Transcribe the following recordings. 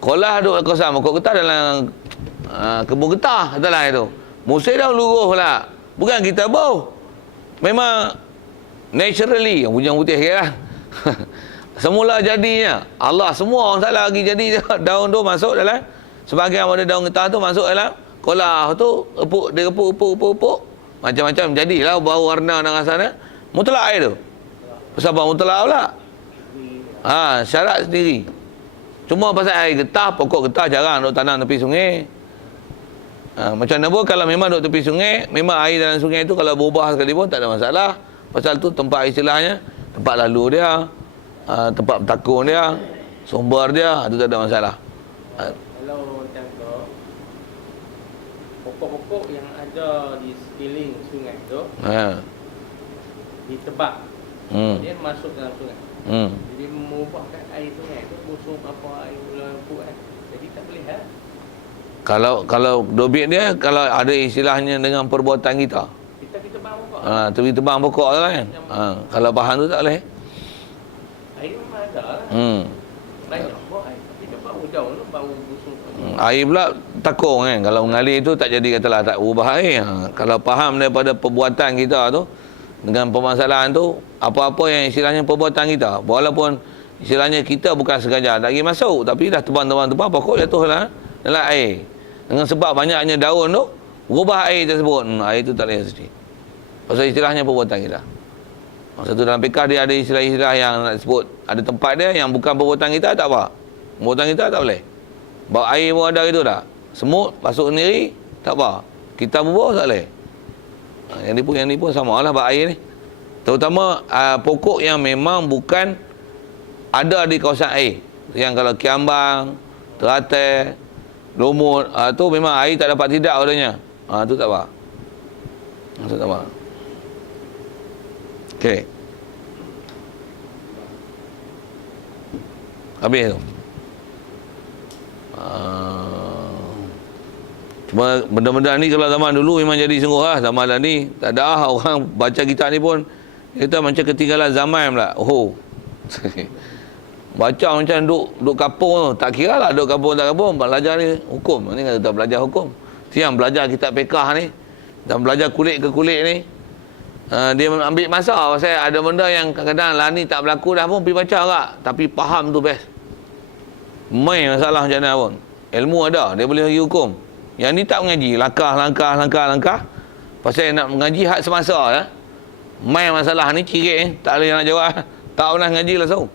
Kolah duk kawasan pokok getah dalam kebun getah itulah itu. Musim dah luruh pula. Bukan kita bau. Memang naturally hujung putih kan. Semula jadinya. Allah semua orang salah lagi jadi daun tu masuk dalam sebahagian pada daun getah tu masuk dalam kolah tu epuk dia epuk macam-macam jadilah bau warna dan rasanya. Mutlak air tu. Pasal apa mutlak pula? Syarat sendiri. Cuma pasal air getah, pokok getah jarang duk tanam tepi sungai. Macam mana pun kalau memang duk tepi sungai, memang air dalam sungai tu kalau berubah sekali pun tak ada masalah. Pasal tu tempat istilahnya, tempat lalu dia, tempat bertakun dia, sumber dia, itu tak ada masalah. Kalau macam tu, pokok-pokok yang ada di sekeliling sungai tu ditebak, dia masuk dalam sungai. Jadi mengubahkan air sungai tu busuk apa air lembu jadi tak boleh Kalau dobit dia kalau ada istilahnya dengan perbuatan kita tebang pokok. Tapi tebang pokok lah kan. Kalau bahan tu tak boleh. Air memang ada lah. Banyak buah air. Tapi dia bau jauh tu bau busuk. Air pula takung kan. Kalau mengalir tu tak jadi katalah tak ubah air. Kalau faham daripada perbuatan kita tu dengan permasalahan tu, apa-apa yang istilahnya perbuatan kita, walaupun istilahnya kita bukan sengaja lagi masuk, tapi dah tebang pokok jatuhlah dalam air. Dengan sebab banyaknya daun tu, berubah air tersebut. Air tu tak boleh suci. Pasal istilahnya perbuatan kita. Masa tu dalam fiqah dia ada istilah-istilah yang nak sebut, ada tempat dia yang bukan perbuatan kita tak apa. Perbuatan kita tak boleh. Bawa air pun ada itu dah. Semut masuk sendiri tak apa. Kita berbuah tak boleh. Yang ni pun sama lah bak air ni. Terutama pokok yang memang bukan ada di kawasan air. Yang kalau kiambang, teratai, lumut, tu memang air tak dapat tidak padanya. Tu tak apa. Tu tak apa. Okey. Habis tu. Cuma benda-benda ni kalau zaman dulu memang jadi sungguh lah. Zaman dah ni tak ada orang baca kitab ni pun kita macam ketinggalan zaman pula. Baca macam duk kapung tu. Tak kira lah duk kapung tak kapung. Belajar ni hukum. Ni kata tak belajar hukum. Siang belajar kitab fiqah ni dan belajar kulit ke kulit ni, dia ambil masa. Pasal ada benda yang kadang-kadang lah ni tak berlaku dah pun pergi baca agak. Tapi faham tu best. Main masalah macam mana pun. Ilmu ada. Dia boleh bagi hukum. Yang ni tak mengaji. Langkah. Pasal nak mengaji hak semasa lah. Main masalah ni cirit tak boleh nak jawab. Tak pernah ngaji langsung.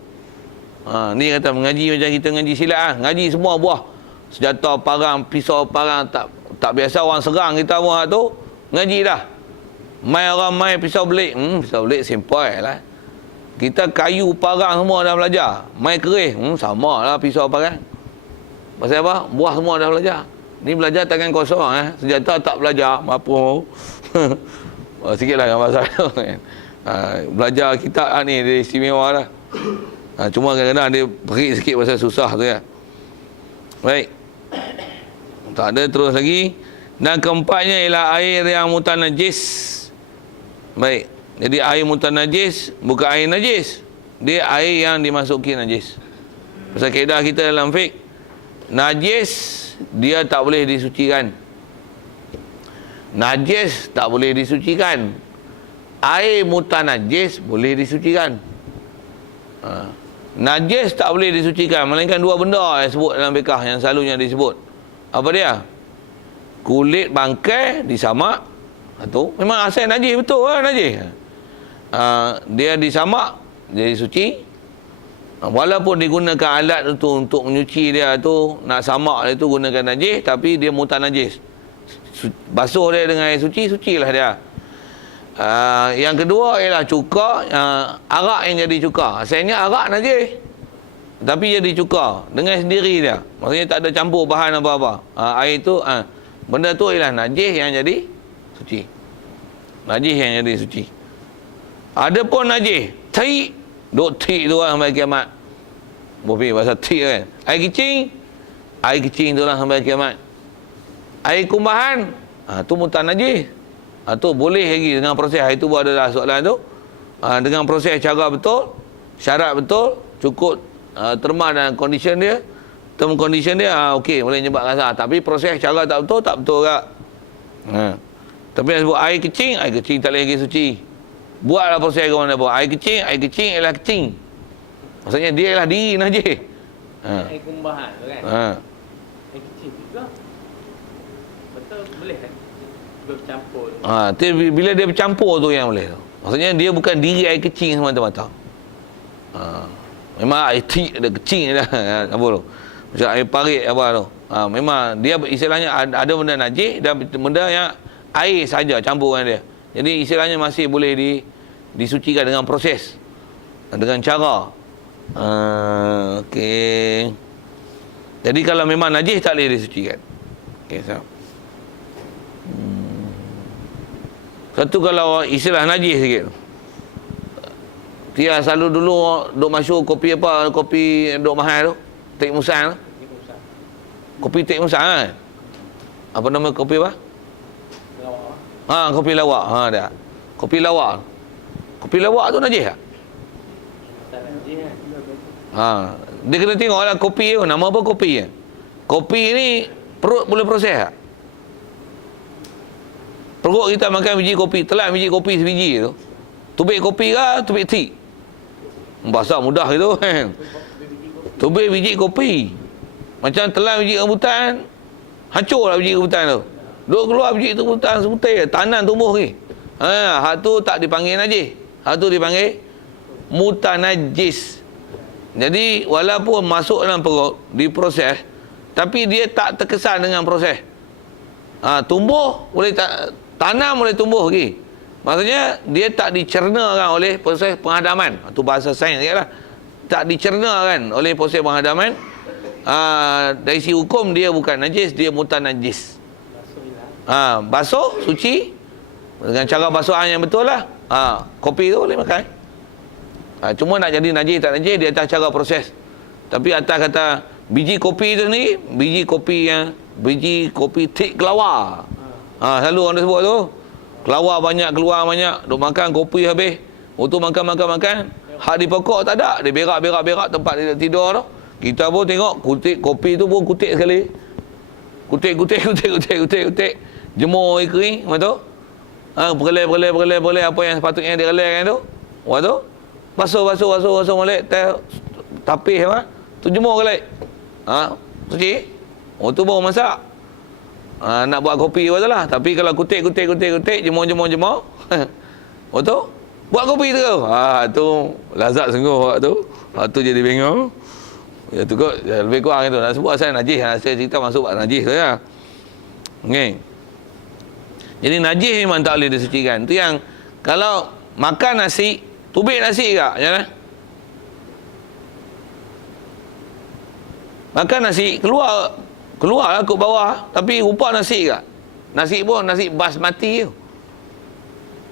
Ni kata mengaji macam kita ngaji silat lah. Ngaji semua buah. Senjata, parang, pisau, parang. Tak biasa orang serang kita buah tu. Ngaji dah. Main orang main pisau belik. Pisau belik simple lah. Kita kayu, parang semua dah belajar. Main kerih. Sama lah pisau, parang. Pasal apa? Buah semua dah belajar. Ni belajar tangan kosong senjata tak belajar apa. Sikitlah dengan bahasa tu kan. Belajar kitab ni dia istimewa lah. Cuma kadang-kadang dia perik sikit pasal susah tu ya. Baik. Tak ada terus lagi. Dan keempatnya ialah air yang mutanajis. Baik. Jadi air mutanajis bukan air najis. Dia air yang dimasuki najis. Pasal kaedah kita dalam fiqh, najis dia tak boleh disucikan. Najis tak boleh disucikan. Air mutanajis boleh disucikan. Najis tak boleh disucikan, melainkan dua benda yang sebut dalam fiqh yang selalunya disebut. Apa dia? Kulit bangkai disamak. Itu memang asal najis betul lah najis. Dia disamak jadi suci. Walaupun digunakan alat itu untuk menyuci dia tu, nak samak dia tu gunakan najis, tapi dia mutanajis. Basuh dia dengan air suci, sucilah dia. Yang kedua ialah cuka, arak yang jadi cuka. Asalnya arak najis, tapi jadi cuka dengan sendiri dia. Maksudnya tak ada campur bahan apa-apa. Air tu, benda tu ialah najis yang jadi suci. Najis yang jadi suci. Ada pun najis, taik. Duk tik tu lah sampai kiamat. Bobi bahasa tik kan. Air kecing tu lah sampai kiamat. Air kumbahan, tu mutan najis. Tu boleh lagi dengan proses. Itu pun ada soalan tu. Dengan proses cara betul, syarat betul, cukup terma dan kondisi dia, term condition dia okey, boleh menyebabkan asam. Tapi proses cara tak betul tak. Tapi nak sebut air kecing tak boleh lagi suci. Buatlah proses ke mana buat. Air kecing ialah kecing. Maksudnya dia ialah diri najis. Air kumbahan tu kan. Air kecil juga. Betul, boleh kan? Bercampur. Bila dia bercampur tu yang boleh tu. Maksudnya dia bukan diri air kecing semata-mata. Memang air tik ada kecing dah. Apa tu? Macam air parit apa tu. Memang dia istilahnya ada benda najis dan benda yang air saja campur dengan dia. Jadi istilahnya masih boleh disucikan dengan proses, dengan cara. Okey. Jadi kalau memang najis tak boleh disucikan. Okey, so. Satu kalau istilah najis sikit. Dia selalu dulu duk masyhur kopi apa, kopi duk mahal tu, Tek Musang tu. Kopi Tek Musang kan? Apa nama kopi apa? Kopi lawak. Dah. Kopi lawak. Kopi lawak tu najis tak? Tak najis kan? Dia kena tengoklah kopi tu, nama apa kopi. Kopi ni perut boleh proses tak? Perut kita makan biji kopi, telan biji kopi sebiji tu. Tubik kopi ke tubik tea? Bahasa mudah itu kan. Tubik biji kopi. Macam telan biji rambutan, hancurlah biji rambutan tu. Duk keluar biji tu rambutan sebutir, tanam tumbuh lagi. Hak tu tak dipanggil najis. Hak tu dipanggil mutanajis. Jadi walaupun masuk dalam perut, diproses, tapi dia tak terkesan dengan proses. Tumbuh boleh tanam boleh tumbuh lagi. Maksudnya dia tak dicernakan oleh proses penghadaman. Itu bahasa sains dia lah. Tak dicernakan oleh proses penghadaman. Dari sisi hukum dia bukan najis, dia mutanajis. Basuh, suci dengan cara basuhan yang betul lah. Kopi tu boleh makan. Cuma nak jadi najis tak najis dia atas cara proses. Tapi atas kata biji kopi tu ni, biji kopi tik kelawar. Selalu orang sebut tu. Kelawar banyak, keluar banyak, duk makan kopi habis. Waktu makan. Hak di pokok tak ada. Dia berak tempat dia tidur tu. Kita pun tengok kopi tu pun kutik sekali. Kutik. Jemur kering, macam tu. Bergelai apa yang sepatutnya direlaikan tu. Waktu tu basuh molek tapis apa? Tu jemur balik. Suci. Waktu baru masak. Nak buat kopi apa lah. Tapi kalau kutik, jemur. Waktu tu buat kopi tu. Tu lazat sungguh waktu tu. Tu jadi bingung. Ya tu kot lebih kurang itu. Nak sebut asal najis, saya cerita masuk najis tu ya. Okey. Jadi najis memang tak boleh disucikan. Tu yang kalau makan nasi, tubik nasi ke? Jangan. Makan nasi keluarlah ke bawah, tapi rupa nasi ke? Nasi pun nasi basmati tu.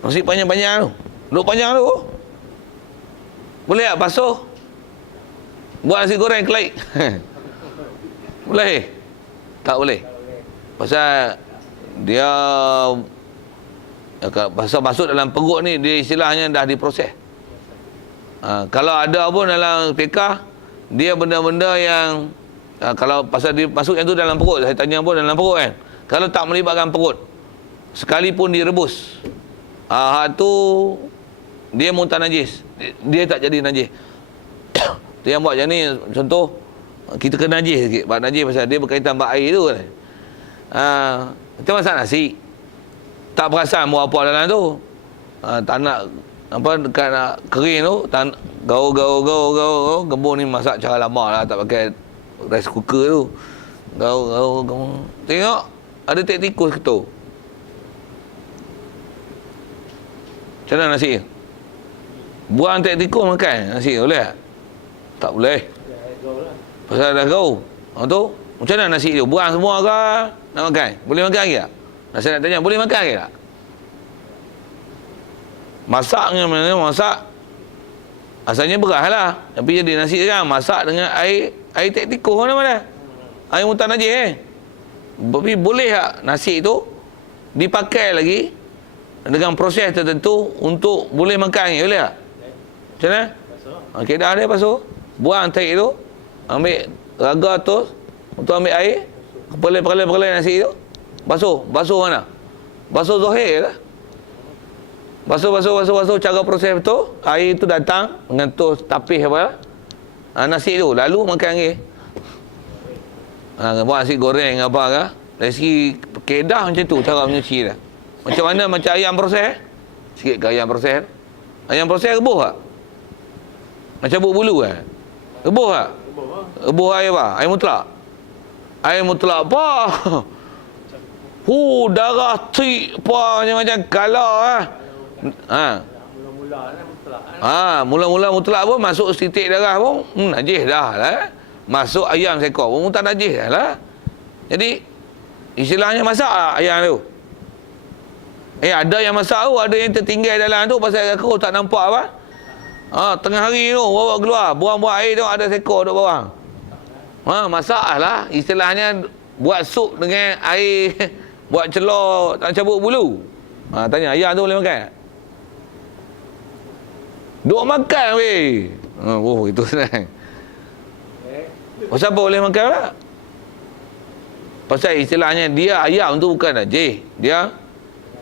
Nasi panjang-panjang tu. Duk panjang tu. Boleh tak basuh? Buat nasi goreng kelai. Boleh? Tak boleh. Pasal dia masuk dalam perut ni, dia istilahnya dah diproses. Kalau ada pun dalam fiqah, dia benda-benda yang kalau pasal dia masuk yang tu dalam perut, saya tanya pun dalam perut kan. Kalau tak melibatkan perut, sekalipun direbus, hak tu dia mutanajis, dia tak jadi najis. Tu yang buat macam ni, contoh kita kena najis sikit. Sebab najis pasal dia berkaitan dengan air tu kan. Kita masak nasi, tak perasan buat apa dalam tu. Tak nak apa dekat nak kering tu, gaul gembur ni masak cara lama lah, tak pakai rice cooker tu. Gaul. Tengok ada tek tikus ketul. Macam mana nasi? Buang tek tikus makan nasi boleh tak? Tak boleh. Pasal dah gaul. Tu macam mana nasi tu? Buang semua ke nak makan? Boleh makan lagi tak? Saya nak tanya, boleh makan lagi tak? Masaknya mana? Masak asalnya beras lah, tapi jadi nasi kan. Masak dengan air tek tikus mana? Air mutan najis Tapi boleh tak nasi tu dipakai lagi dengan proses tertentu untuk boleh makan lagi? Boleh tak? Macam mana? Okey, dah ada basuh. Buang tek tu, ambil raga tu, Untuk ambil air, perlai nasi tu. Basuh mana? Basuh Zuhir lah. Basuh, cara proses betul. Air tu datang, mengentur tapis apa, nasi tu, lalu makan lagi. Buat nasi goreng apa ke. Dari segi keedah macam tu, cara menyuci dah. Macam mana, macam ayam proses. Sikit ke ayam proses. Ayam proses rebus tak? Macam bulu kan? Rebus tak? Rebus air apa? Air mutlak. Air mutlak apa? Darah tik apa macam kalah mula-mula mutlak pun masuk setitik darah pun najis dah lah. Masuk ayam seekor pun tak najis dah lah. Jadi istilahnya masak ayam tu. Ada yang masak tu, ada yang tertinggal dalam tu pasal aku tak nampak apa. Tengah hari tu bawa keluar, buang-buang air tu ada seekor duk bawah. Masak lah. Istilahnya buat sup dengan air buat celor tak cabut bulu. Tanya ayam tu boleh makan? Duk makan weh. Itu senang. Pasal apa boleh makan tak? Pasal istilahnya dia ayam tu bukan najis. Dia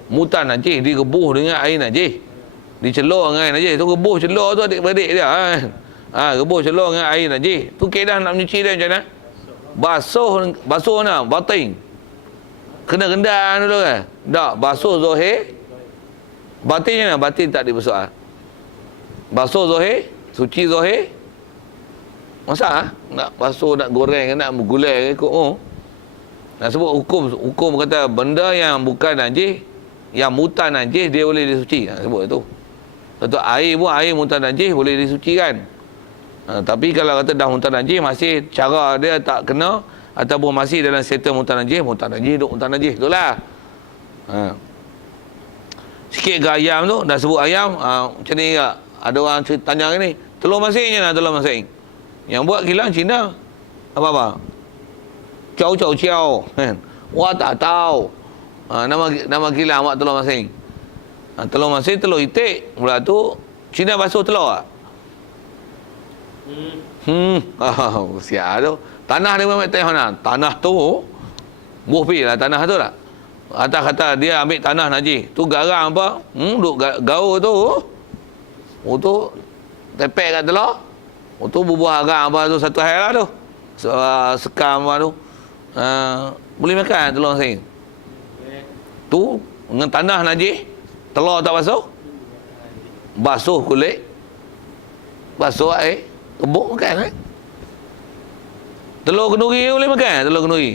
mutan najis, direbuh dengan air najis. Dicelor dengan air najis. Tu rebuh celor tu adik-beradik dia kan. Rebuh celor dengan air najis. Tu keadaan nak menyuci dia macam mana? Basuh nak, batin. Kena rendam dulu kan? Tak, basuh Zuhir. Batin mana? Batin tak dibasuh. Basuh Zuhir, suci Zuhir. Masak nak basuh, nak goreng, nak gulai ikut nak sebut hukum kata benda yang bukan najis, yang mutan najis dia boleh disuci. Sebut itu. Contoh air pun, air mutan najis boleh disucikan. Tapi kalau kata dah mutan najis, masih cara dia tak kena ataupun masih dalam settle mutan najis duk mutan najis itulah. Sikit ke ayam tu, dah sebut ayam, macam ni ke? Ada orang tanya ni, telur masin je lah, telur masin. Yang buat kilang Cina apa-apa? Ciao. Wah tak tahu. Nama kilang buat telur masin. Telur masin, telur itik. Mula tu Cina basuh telur tak? Siap tu. Tanah dia memang tengok mana? Tanah tu buh pi lah tanah tu tak? Atas kata dia ambil tanah najis. Tu garam apa? Duk gaul tu. Tu tepek kat telur. Tu bubuh garam apa tu satu hal lah tu. Sekam apa tu. Boleh makan telur masin. Tu dengan tanah najis, telur tak basuh. Basuh kulit. Basuh air, rebus makan Telur kenduri boleh makan? Telur kenduri.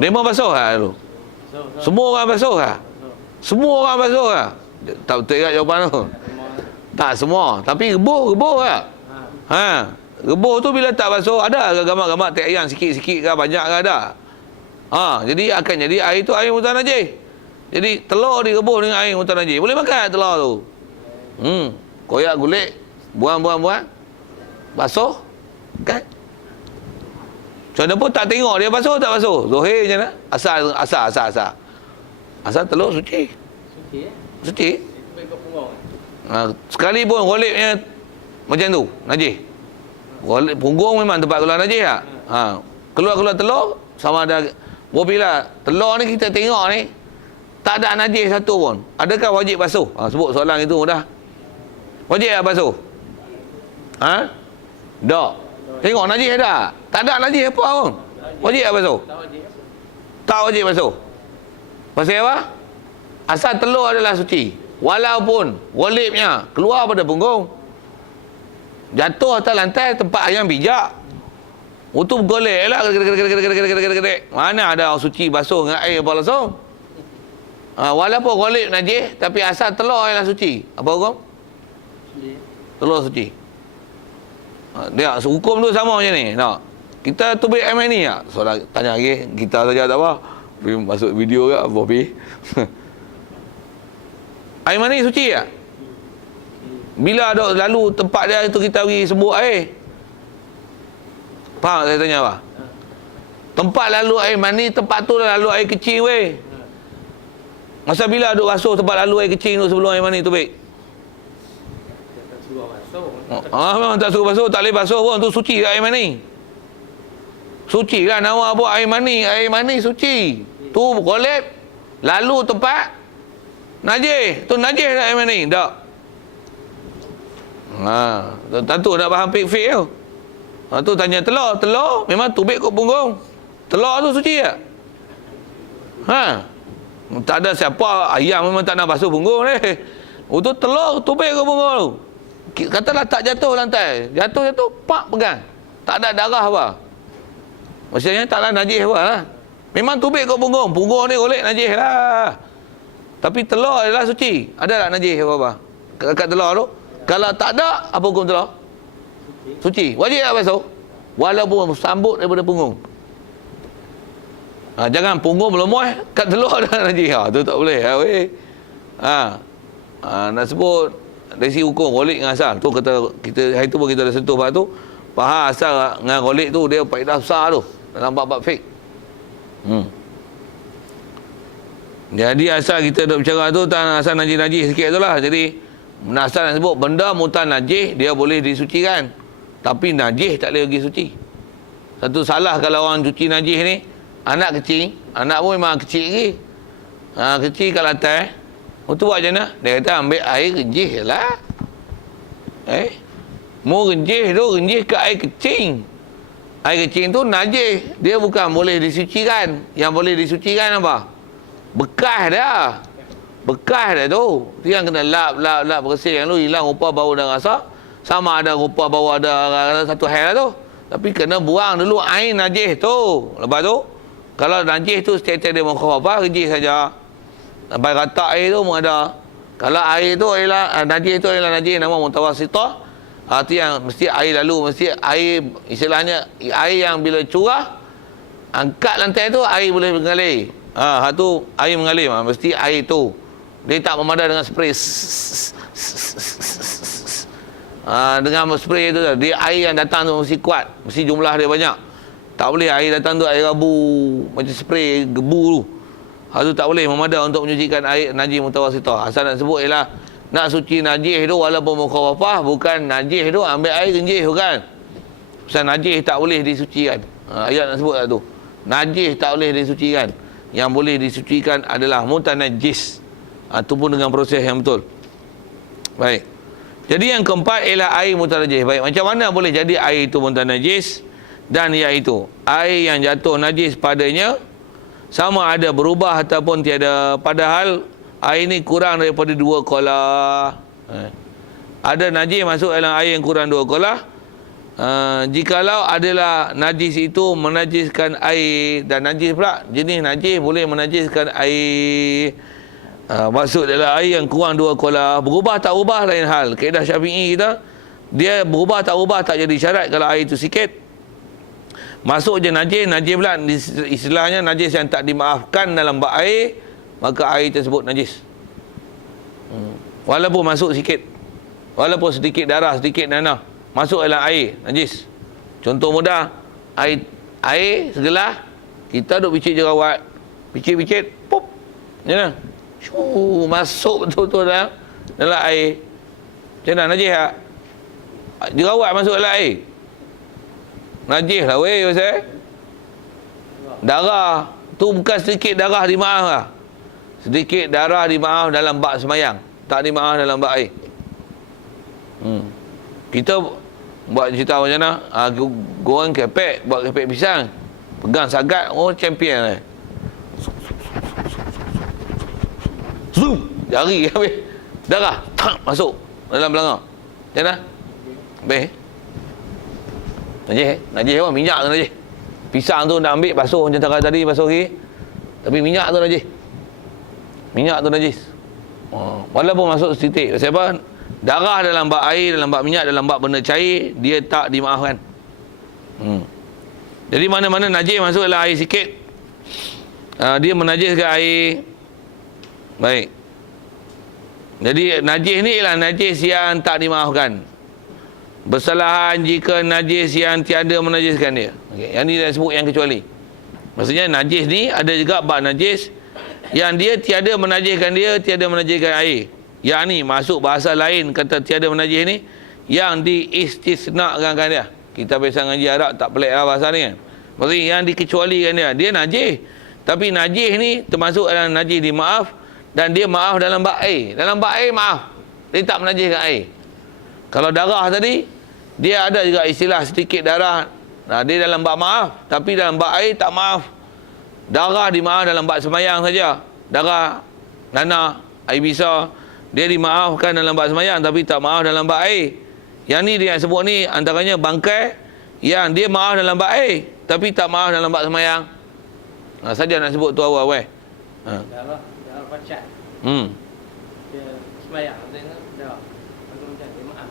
Memang basuh lah dulu. Semua orang basuh lah. Semua orang basuh lah. Tak betul tak jawapan tu? Tak semua. Tapi rebus lah. Rebus tu bila tak basuh, ada ke gambar-gambar tek ayam sikit-sikit ke banyak ke ada. Jadi akan jadi air tu air mutan najis. Jadi telur direbus dengan air mutan najis. Boleh makan telur tu. Koyak kulit, buang. Basuh kan? Macam mana pun tak tengok dia basuh tak basuh. Zuhir je nak. Asal telur suci. Suci. Sekali pun golipnya macam tu, najis. Golip punggung memang tempat keluar najis tak? Keluar telur sama ada bila telur ni kita tengok ni tak ada najis satu pun. Adakah wajib basuh? Sebut soalan itu mudah. Wajib tak basuh? Tak. Tengok najis ada? Tak ada najis apa pun. Wajib tak basuh? Tak wajib basuh. Pasal apa? Asal telur adalah suci. Walaupun golipnya keluar pada punggung, jatuh atas lantai tempat ayam bijak, itu golek lah. Mana ada orang suci basuh dengan air apa langsung? Walaupun golip najis, tapi asal telur adalah suci. Apa hukum? Telur suci. Dia hukum tu sama macam ni. Kita tubik air mani tak? Soalan tanya lagi, kita saja tak apa. Masuk video ke apa pi? Air mani suci tak? Bila ada lalu tempat dia itu kita pergi sebut air. Faham saya tanya apa? Tempat lalu air mani, tempat tu lalu air kecil weh. Masa bila duk basuh tempat lalu air kecil tu sebelum air mani tubik? Memang tak suruh basuh, tak boleh basuh pun, tu suci tak air mani. Suci lah Nawar buat air mani suci. Tu golep, lalu tempat najis. Tu najis tak air mani? Tak. Tentu nak faham fik-fik tu. Tu tanya telur memang tubik kat punggung. Telur tu suci tak? Tak ada siapa ayam memang tak nak basuh punggung ni. Tu telur tubik kat punggung tu. Katalah tak jatuh lantai. Jatuh, pak pegang. Tak ada darah apa. Maksudnya taklah najis apa lah. Memang tubik kat punggung. Punggung ni golek najis lah. Tapi telur adalah suci. Ada tak najis apa-apa? Kat telur tu? Kalau tak ada, apa hukum telur? Suci. Wajib tak basuh? Walaupun sambut daripada punggung. Jangan punggung melemoy, kat telur dah najis. Tu tak boleh. Nak sebut dari si hukum golek dengan asal. Tu kata kita hari tu pun kita dah sentuh bab tu. Faham asal dengan golek tu dia faedah besar tu dalam bab fik. Jadi asal kita duk bercakap tu tak asal najis-najis sikit tu lah. Jadi asal nak sebut benda mutan najis dia boleh disucikan. Tapi najis tak boleh pergi suci. Satu salah kalau orang cuci najis ni, anak kecil, anak pun memang kecil lagi. Kecil kat lantai. Tu buat macam mana? Dia kata ambil air genjih lah. Mau genjih tu, genjih ke air kecing. Air kecing tu najis. Dia bukan boleh disucikan. Yang boleh disucikan apa? Bekas dah. Bekas dah tu. Tu yang kena lap bersih. Yang lu hilang rupa bau dan rasa. Sama ada rupa bau ada satu hal lah tu. Tapi kena buang dulu air najis tu. Lepas tu, kalau najis tu setiap-tiap dia mahu apa, genjih saja. Sampai rata air tu pun ada. Kalau air tu ialah najis tu ialah najis nama mutawasitah. Tu yang mesti air lalu, mesti air istilahnya air yang bila curah angkat lantai tu air boleh mengalir. Tu air mengalir mesti air tu. Dia tak memadai dengan spray. Dengan spray tu dia air yang datang tu mesti kuat, mesti jumlah dia banyak. Tak boleh air datang tu air abu macam spray gebu tu. Tu tak boleh memadai untuk menyucikan air najis mutawasitah. Asal nak sebut ialah nak suci najis tu walaupun mukhafafah, bukan najis tu ambil air genjih, bukan. Pasal najis tak boleh disucikan. Ayat nak sebut tak tu. Najis tak boleh disucikan. Yang boleh disucikan adalah mutanajjis. Tu pun dengan proses yang betul. Baik. Jadi yang keempat ialah air mutanajjis. Baik, macam mana boleh jadi air itu mutanajjis? Dan iaitu air yang jatuh najis padanya sama ada berubah ataupun tiada, padahal air ni kurang daripada 2 kolah. Ada najis masuk dalam air yang kurang 2 kolah. Jikalau adalah najis itu menajiskan air, dan najis pula jenis najis boleh menajiskan air. Masuk dalam air yang kurang 2 kolah. Berubah tak ubah lain hal. Kaedah Syafi'i kita, dia berubah tak ubah tak jadi syarat. Kalau air itu sikit masuk je najis pula istilahnya najis yang tak dimaafkan dalam bab air, maka air tersebut najis. Walaupun masuk sikit, walaupun sedikit darah, sedikit nanah masuk dalam air, najis. Contoh mudah, air segelas, kita duk picit jerawat, picit pop, ya, masuk betul-betul dalam air. Macam mana, najis tak? Jerawat masuk dalam air, najis lah weh, Ustaz. Darah tu bukan sedikit darah dimaaf lah. Sedikit darah dimaaf dalam bak semayang, tak dimaaf dalam bak air. Kita buat cerita macam mana, goreng kepek, buat kepek pisang, pegang sagat, champion lah. Zoom, jari habis darah masuk dalam belanga. Macam mana? Habis najis apa? Minyak tu najis. Pisang tu nak ambil basuh macam cakap tadi, basuh lagi. Tapi minyak tu najis. Minyak tu najis. Walaupun masuk setitik. Sebab apa? Darah dalam bak air, dalam bak minyak, dalam bak benda cair, dia tak dimaafkan. Jadi mana-mana najis masuk dalam air sikit, dia menajiskan air. Baik. Jadi najis ni ialah najis yang tak dimaafkan. Bersalahan jika najis yang tiada menajiskan dia. Yang ni dah sebut yang kecuali. Maksudnya najis ni ada juga bab najis yang dia tiada menajiskan dia, tiada menajiskan air. Yang ni masuk bahasa lain kata tiada menajis ni yang diistisnakan dia. Kita biasa ngaji Arab tak pelik lah bahasa ni kan. Maksudnya yang dikecualikan dia najis. Tapi najis ni termasuk dalam najis dimaaf, dan dia maaf dalam bak air. Dalam bak air maaf. Dia tak menajiskan air. Kalau darah tadi, dia ada juga istilah sedikit darah. Nah, dia dalam bak maaf, tapi dalam bak air tak maaf. Darah dimaaf dalam bak semayang saja. Darah, nanah, air bisa, dia dimaafkan dalam bak semayang, tapi tak maaf dalam bak air. Yang ni dia sebut ni antaranya bangkai yang dia maaf dalam bak air, tapi tak maaf dalam bak semayang. Saja nak sebut tu awal-awal. Darah pacat. Dia semayang tengok darah. Macam dia maaf.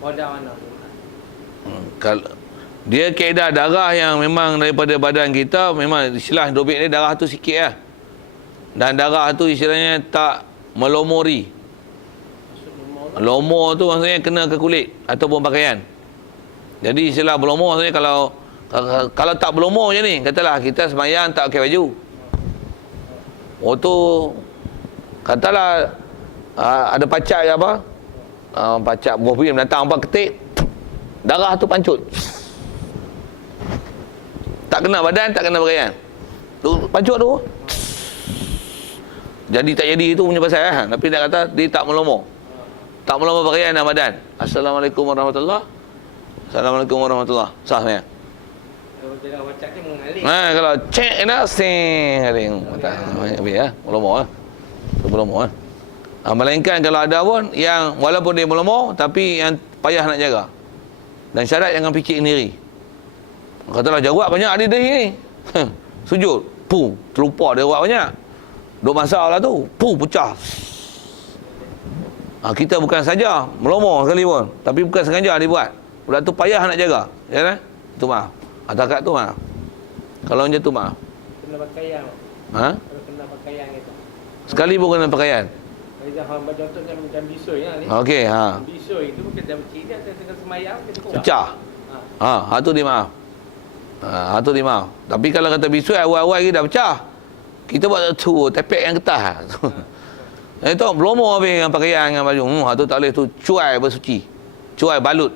Bodoh mana dia maaf. Kalau dia kaedah darah yang memang daripada badan kita, memang istilah dobit dia darah tu sikit lah. Dan darah tu istilahnya tak melomori. Lomor tu maksudnya kena ke kulit ataupun pakaian. Jadi istilah berlomor maksudnya kalau tak berlomor je ni, katalah kita semayang tak pakai baju. Oh tu katalah ada pacat ke apa? Pacat buah pim datang apa ketik, darah tu pancut. Tak kena badan, tak kena pakaian. Tu pancut tu. Jadi tak jadi itu punya pasal lah. Tapi nak kata dia tak melomor. Tak melomor pakaian dan badan. Assalamualaikum warahmatullahi. Assalamualaikum warahmatullahi. Sah semayang. Kalau darah pacat dia mengalir. Kalau cek dah sing ring mata habis ah melomor ah. Tu melomor ah. Melainkan kalau ada pun yang walaupun dia melomor tapi yang payah nak jaga. Dan syarat jangan picit sendiri. Katalah jawab banyak ada dahi ni. Sujud, terlupa dia jawab banyak. Duk masalah tu, pecah. Kita bukan saja melomor sekali pun, tapi bukan sengaja dibuat. Budak tu payah nak jaga, ya kan? Itu maaf. Atakat tu maaf. Kalau macam tu maaf. Kena pakaian. Kalau kena pakaian itu. Sekali pun kena pakaian. Kalau hamba contoh macam bisoi lah ni. Okey, Bisoi itu kita bercerita tengah semayang kita pecah. Tu dia maaf. Tu dia maaf. Tapi kalau kata bisoi awal-awal kita dah pecah, kita buat tu tepek yang ketas. Itu melomor habis dengan pakaian dengan baju. Tu tak boleh, tu cuai bersuci. Cuai balut.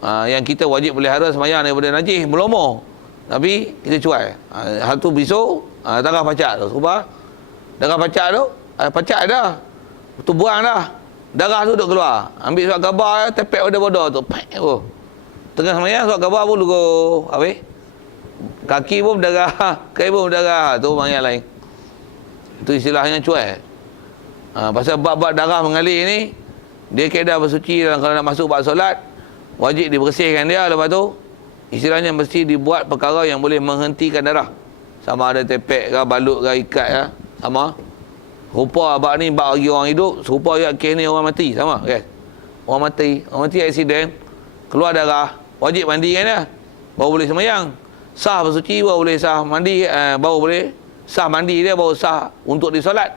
Yang kita wajib pelihara semayang daripada najis melomor. Tapi kita cuai. Hal tu besok darah pacat tu. Sebab darah pacat tu pacat dah. Tu buang dah. Darah tu duk keluar. Ambil surat khabar tepek pada bodoh tu. Tengah semayang surat khabar pun lugu. Habis kaki pun berdarah, kaki pun berdarah. Tu yang lain. Itu istilahnya cuai. Pasal bab-bab darah mengalir ni, dia kaedah bersuci dalam kalau nak masuk bab solat, wajib dibersihkan dia. Lepas tu istilahnya mesti dibuat perkara yang boleh menghentikan darah. Sama ada tepek ke, balut ke, ikat ke, sama. Rupa bab ni bab bagi orang hidup, serupa juga kes ni orang mati, sama kan? Orang mati aksiden, keluar darah, wajib mandikan dia, baru boleh semayang. Sah bersuci baru boleh sah mandi, baru boleh sah mandi dia, baru sah untuk disolat.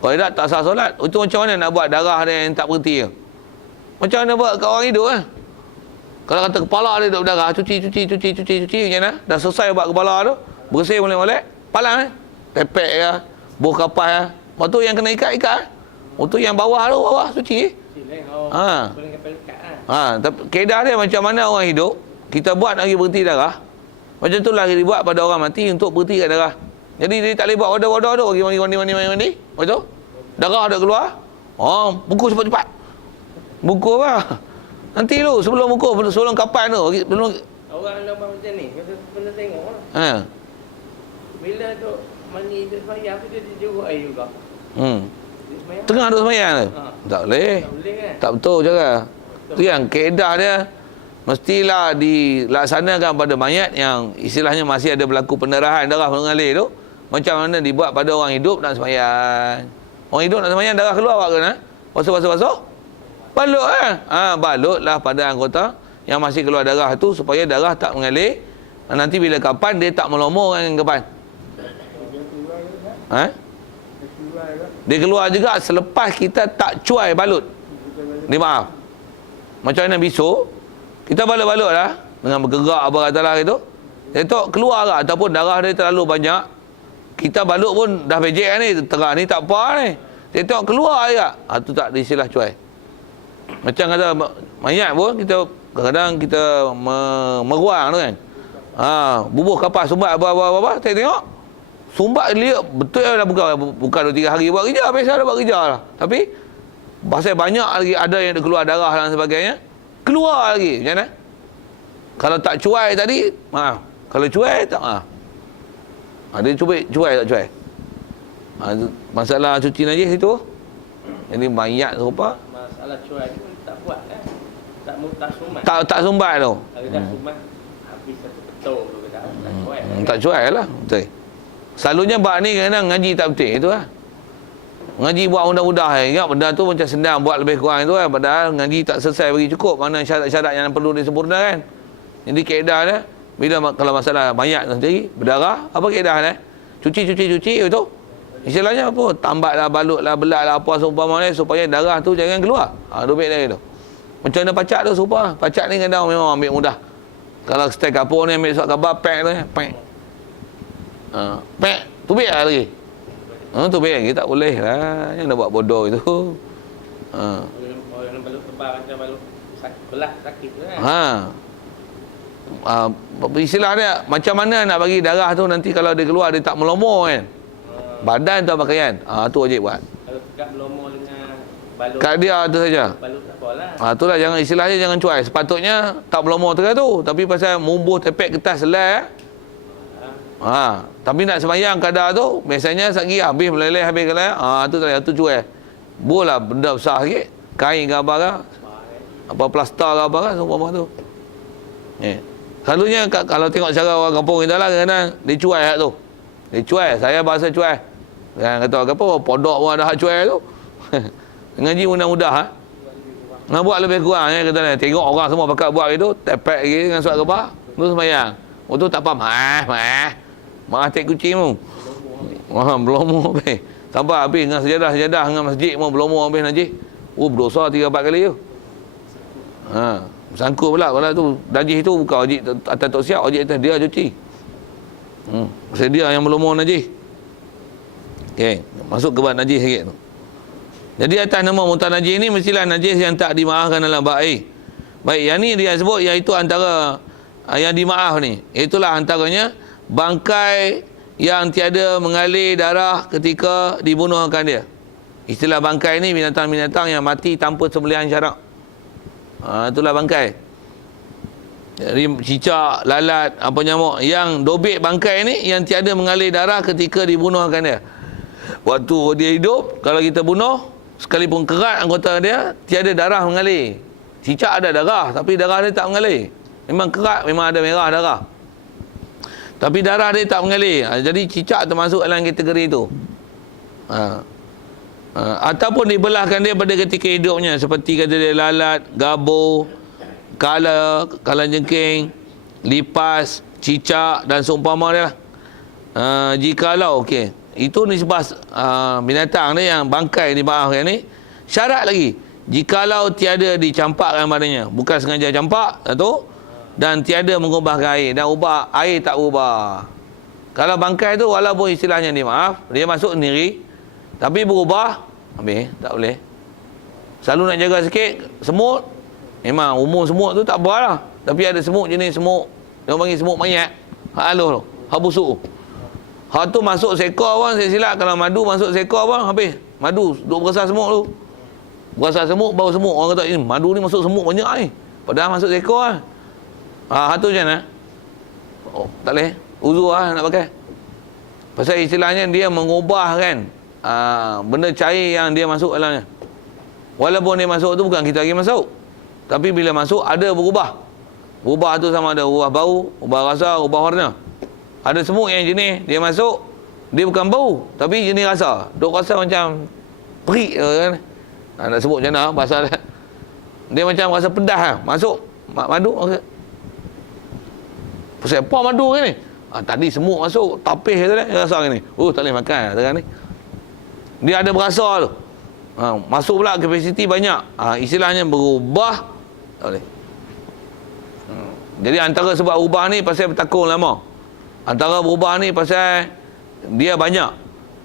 Kalau tak sah solat. Itu macam mana nak buat darah dia yang tak berhenti? Macam mana buat kat orang hidup? Kalau kata kepala dia duduk berdarah, cuci macam mana? Dah selesai buat kepala tu, bersih molek-molek, palang tepek ke, buah kapas ke. Lepas tu yang kena ikat. Tu yang bawah cuci. Tapi kaedah dia macam mana orang hidup, kita buat lagi berhenti darah. Macam tu lagi dibuat pada orang mati untuk berhenti kat darah. Jadi dia tak boleh buat wadah-wadah tu, pergi mandi. Betul? Darah dah keluar. Buku cepat-cepat. Buku apa? Nanti dulu sebelum buku, sebelum kapan tu. Orang nak buat macam ni, kena tengok lah. Bila tu mandi tu semayang tu dia juruk air juga. Tengah duduk semayang tu? Tak boleh. Tak boleh kan? Tak betul cara. Tu yang kaedah dia mestilah dilaksanakan pada mayat yang istilahnya masih ada berlaku pendarahan, darah mengalir tu. Macam mana dibuat pada orang hidup nak semayang. Orang hidup nak semayang darah keluar awak kena basuh. Balut balutlah pada anggota yang masih keluar darah tu supaya darah tak mengalir. Nanti bila kapan dia tak melomor dengan kapan. Dia keluar juga selepas kita tak cuai balut. Dia maaf. Macam mana besok kita balut-balut lah dengan bergerak apa katalah itu. Dia tu keluar ke ataupun darah dia terlalu banyak. Kita balut pun dah bejek ni, terang ni tak apa ni. Dia tengok keluar je. Tu tak disilah cuai. Macam kata mayat pun kita kadang-kadang kita meruang tu kan. Bubuh kapas sumbat apa tengok. Sumbat dia betul dah bukan 2-3 hari buat kerja, biasa dah buat kerja lah. Tapi pasal banyak lagi ada yang keluar darah dan sebagainya. Keluar lagi macam mana? Kalau tak cuai tadi, kalau cuai tak dia cuai tak cuai. Masalah cuci najis itu. Jadi mayat serupa. Masalah cuai ni tak buat kan. Tak sumbat. Tak sumbat tu. Kalau dah sumbat habis satu petul tu dah. Tak cuai. Tak cuai lah. Betul. Selalunya bab ni kadang ngaji tak betul itu lah. Ngaji buat mudah-mudah. Ingat benda tu macam senang buat lebih kurang itu kan. Padahal ngaji tak selesai bagi cukup. Mana syarat-syarat yang perlu disempurnakan. Jadi kaedah dia, bila kalau masalah mayat sendiri, berdarah, apa kaedah dia? Cuci betul. Istilahnya apa? Tambat lah, balut lah, belat lah, apa seumpama ni supaya darah tu jangan keluar. Dobek dari tu. Macam mana pacak tu serupa. Pacak ni kadang memang ambil mudah. Kalau stek kapur ni ambil surat khabar, pack tu ya. Pack. Tubik lah lagi. Tubik lagi. Tak boleh lah. Yang nak buat bodoh itu. Orang balut tebal macam balut belah sakit tu kan. Istilah dia macam mana nak bagi darah tu nanti kalau dia keluar dia tak melomor kan. Badan atau pakaian. Tu wajib buat. Kalau dekat melomor dengan balut. Kat dia tu saja. Balut tak apalah. Itulah jangan istilahnya jangan cuai. Sepatutnya tak melomor tengah tu, tapi pasal mumbuh tepek kertas selai. Tapi nak sembahyang kadar tu biasanya sagi habis meleleh habis kelai. Tu cuai. Bola benda besar sikit. Kain ke apa ke? Apa plaster ke apa ke seumpama tu. Selalunya kalau tengok cara orang kampung kita lah kadang-kadang dia cuai hak tu. Dia cuai, saya bahasa cuai. Kan kata apa podok pun ada hak cuai tu. Ngaji mudah-mudah nak buat lebih kurang kata ni. Tengok orang semua pakat buat gitu, tepek lagi dengan surat khabar, tu sembahyang. Tu tak faham. Maaf cek kucing tu. Berlomor habis. Sampai habis dengan sejadah dengan masjid mau berlomor habis najis. Berdosa 3-4 kali tu. Sangkut pula kalau tu najis tu bukan wajib atas tok siap, wajib atas dia cuci. Pasal dia yang berlumur najis. Okey, masuk ke bab najis sikit tu. Jadi atas nama muntah najis ni mestilah najis yang tak dimaafkan dalam bab air. Baik, yang ni dia sebut iaitu antara yang dimaaf ni. Itulah antaranya bangkai yang tiada mengalir darah ketika dibunuhkan dia. Istilah bangkai ni binatang-binatang yang mati tanpa sembelihan syarak. Itulah bangkai. Jadi cicak, lalat, apa nyamuk yang dobek bangkai ni yang tiada mengalir darah ketika dibunuhkan dia. Waktu dia hidup, kalau kita bunuh, sekalipun kerat anggota dia, tiada darah mengalir. Cicak ada darah, tapi darah dia tak mengalir. Memang kerat, memang ada merah darah, tapi darah dia tak mengalir. Jadi cicak termasuk dalam kategori itu. Ataupun dibelahkan dia pada ketika hidupnya, seperti kata dia lalat, gabur, kala jengking, lipas, cicak dan seumpama dia lah. Jikalau itu nisbah binatang dia yang bangkai dimaafkan ni. Syarat lagi, jikalau tiada dicampakkan badannya, bukan sengaja campak satu, dan tiada mengubahkan air, dan ubah air tak ubah. Kalau bangkai tu walaupun istilahnya dimaaf, dia masuk sendiri, tapi berubah habis tak boleh. Selalu nak jaga sikit semut. Memang umur semut tu tak apalah, tapi ada semut jenis semut dia panggil semut mayat, hak halus tu, hak busuk tu. Hak tu masuk seekor pun saya silap, kalau madu masuk seekor pun habis. Madu duk berasa semut tu. Berasa semut, bau semut. Orang kata madu ni masuk semut banyak ni. Padahal masuk seekor lah. Hak tu macam mana? Tak boleh. Uzur lah nak pakai. Pasal istilahnya dia mengubah kan benda cair yang dia masuk dalamnya. Walaupun dia masuk tu bukan kita lagi masuk, tapi bila masuk ada berubah. Berubah tu sama ada ubah bau, ubah rasa, ubah warna. Ada semut yang jenis dia masuk, dia bukan bau tapi jenis rasa. Duk rasa macam perik kan. Nak sebut macam mana pasal dia macam rasa pedas lah. Masuk madu. Pasal apa madu ni? Tadi semut masuk, tapis tu dia rasa ni. Tak boleh makan sekarang ni. Dia ada berasa tu. Masuk pula kapasiti banyak. Istilahnya berubah. Tak boleh. Jadi antara sebab ubah ni pasal bertakung lama. Antara berubah ni pasal dia banyak.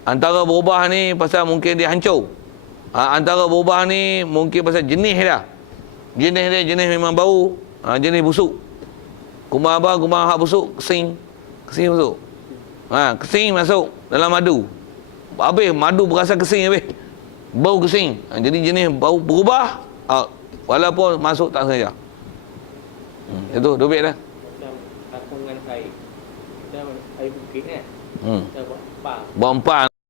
Antara berubah ni pasal mungkin dia hancur. Antara berubah ni mungkin pasal jenis dia. Jenis dia jenis memang bau, jenis busuk. Kumar apa? Kumar hak busuk, kesing. Kesing masuk. Kesing masuk dalam madu. Habis madu berasa kesing habis. Bau kesing. Jadi jenis bau berubah. Walaupun masuk tak sengaja. Itu dobit dah. Macam takung dengan air. Kita air bukit kan. Kita buat empat. Buat empat